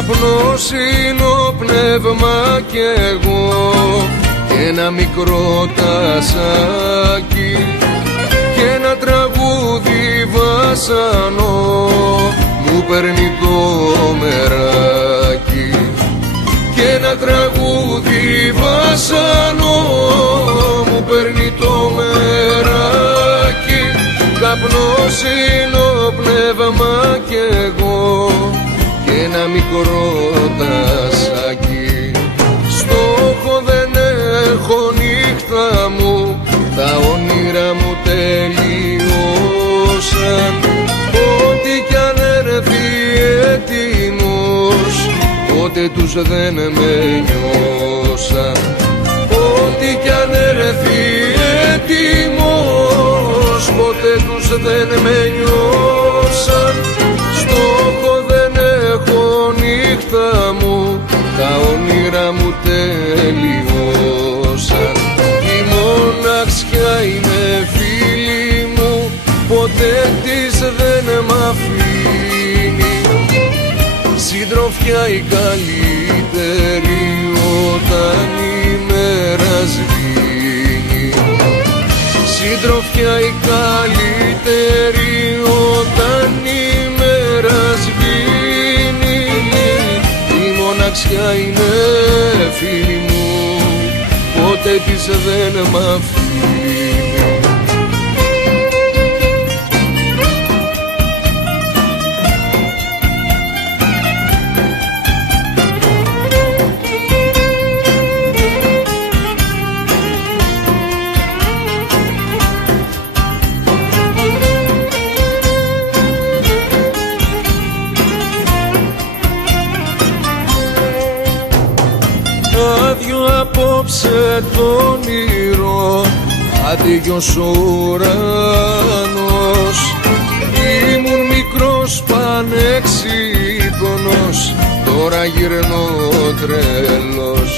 καπνός είναι ο πνεύμα κι εγώ, και ένα μικρό τασάκι και ένα τραγούδι βασανό μου παίρνει το μεράκι, και ένα τραγούδι βασανό μου παίρνει το μεράκι. Καπνός είναι ο πνεύμα κι εγώ, και ένα μικρό τασάκι. Στόχο δεν έχω νύχτα μου, τα όνειρα μου τελειώσαν. Ό,τι κι αν έρθει έτοιμος, ποτέ τους δεν με νιώσαν. Ό,τι κι αν έρθει έτοιμος, ποτέ τους δεν με νιώσαν. Στόχο δεν έχω νύχτα μου, τα όνειρα μου τελειώσαν. Η μοναξιά είναι φίλη μου, ποτέ της δεν μ' αφήνει. Συντροφιά η καλύτερη όταν η μέρα σβήνει. Συντροφιά η καλύτερη όταν η μέρα σβήνει. Η μοναξιά είναι φίλη μου, ποτέ της δεν μ' αφήνει. Άδειο απόψε το όνειρο, άδειος ο ουρανός. Ήμουν μικρός πανέξυπνος, τώρα γυρνώ τρελός.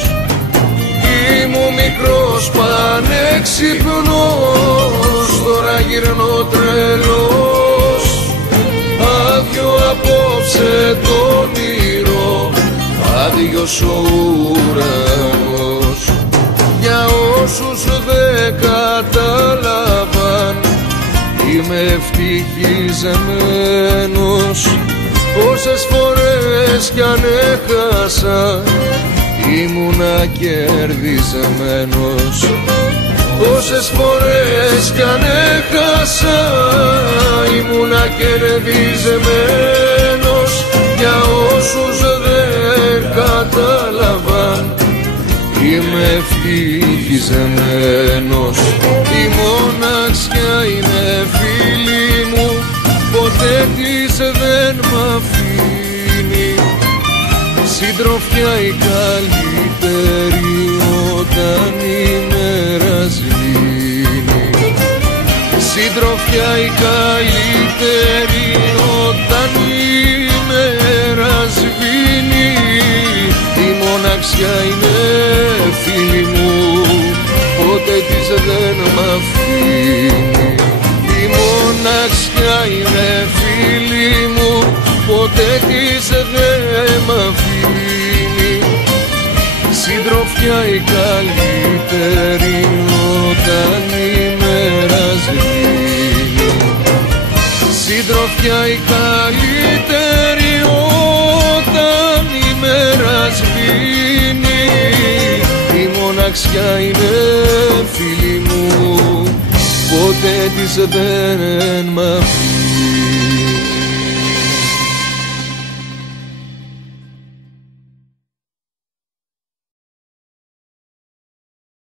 Ήμουν μικρός πανέξυπνος, τώρα γυρνώ τρελός. Άδειο απόψε το όνειρο, άδειος ο ουρανός. Για όσους δεν κατάλαβαν, είμαι ευτυχισμένος. Όσες φορές κι αν έχασα, ήμουνα κερδισμένος. Όσες φορές κι αν έχασα, ήμουνα κερδισμένος. Για όσους δεν κατάλαβαν, είμαι ευτυχισμένος. Η μοναξιά είναι φίλη μου, ποτέ της δεν μ' αφήνει. Συντροφιά η καλύτερη όταν η μέρα σβήνει. Συντροφιά η καλύτερη όταν η μέρα σβήνει. Η μοναξιά είναι φίλη μου, ποτέ της δεν μ' αφήνει. Η μοναξιά είναι φίλη μου, ποτέ της δεν μ' αφήνει. Συντροφιά η καλύτερη όταν η μέρα σβήνει. Συντροφιά η καλύτερη όταν η μέρα σβήνει. Η μοναξιά είναι φίλη μου, ποτέ της δεν μ' αφήνει.